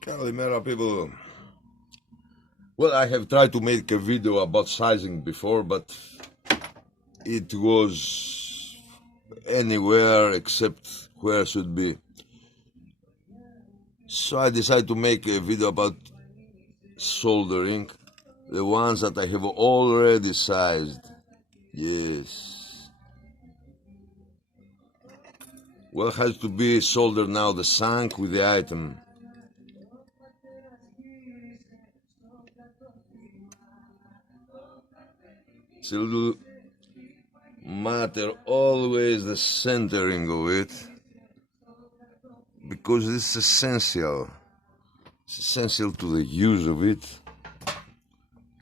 Calimera people. Well, I have tried to make a video about sizing before, but it was anywhere except where it should be. So I decided to make a video about soldering, the ones that I have already sized. Yes. Well, it has to be soldered now, the shank with the item. It's a little matter always the centering of it, because it's essential. It's essential to the use of it,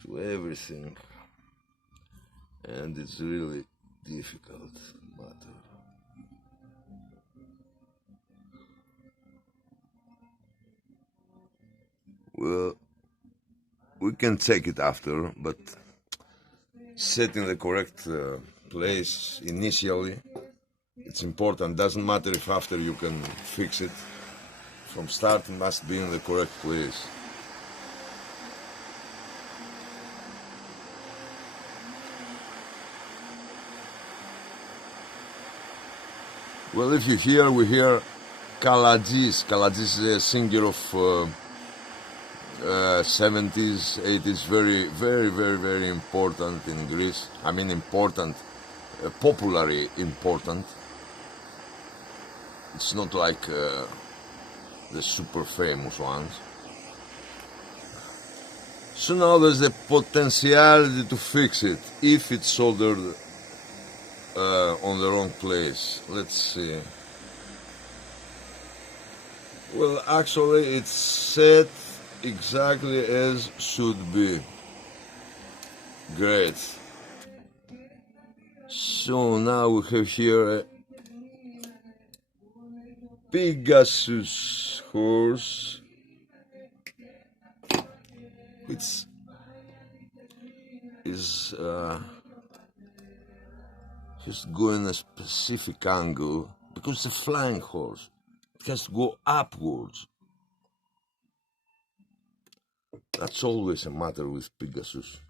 to everything, and it's really difficult matter. Well, we can take it after, but setting the correct place initially, it's important. Doesn't matter if after you can fix it. From start, it must be in the correct place. Well, if you hear, we hear Kaladzis. Kaladzis is a singer of 70s, 80s, very important in Greece. I mean important, popularly important. It's not like the super famous ones. So now there's the potentiality to fix it if it's soldered on the wrong place. Let's see. Well, actually it's set exactly as should be. Great. So now we have here a Pegasus horse, which is just going a specific angle because it's a flying horse. It has to go upwards. That's always a matter with Pegasus.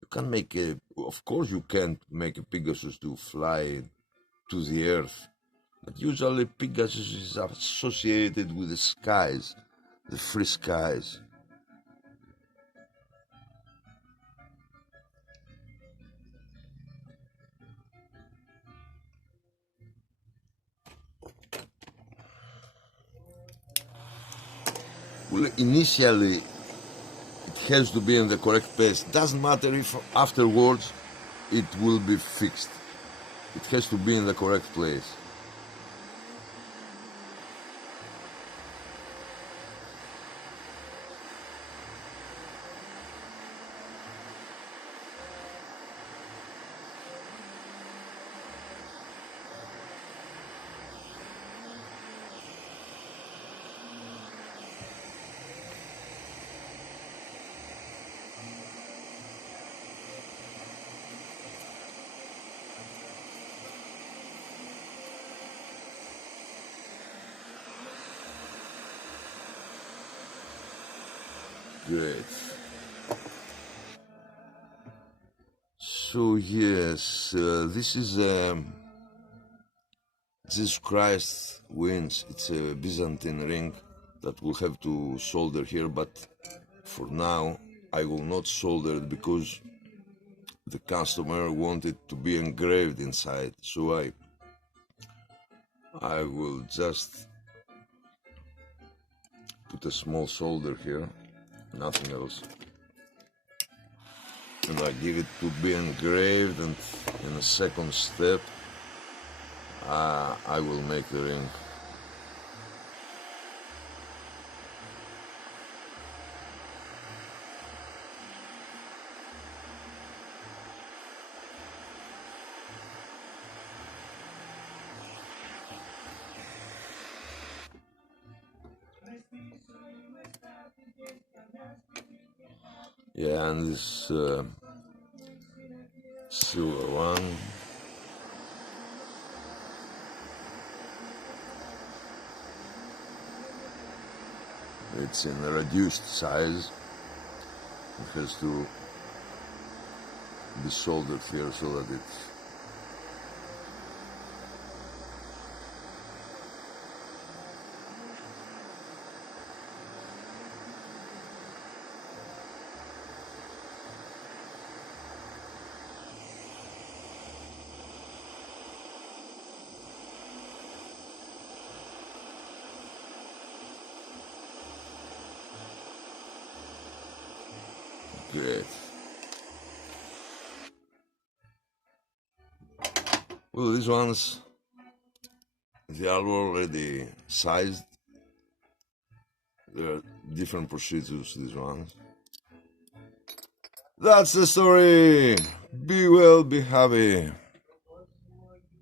You can make a, of course you can't make a Pegasus to fly to the earth, but usually Pegasus is associated with the skies, the free skies. Well, initially it has to be in the correct place. Doesn't matter if afterwards it will be fixed. It has to be in the correct place. Great. So yes, this is Jesus Christ wins. It's a Byzantine ring that we'll have to solder here, but for now I will not solder it because the customer wanted to be engraved inside. So I will just put a small solder here, nothing else. And I give it to be engraved, and in a second step I will make the ring. Yeah, and this silver one. It's in a reduced size. It has to be soldered here so that it's great. Well, these ones, they are already sized. There are different procedures, these ones. That's the story. Be well, be happy.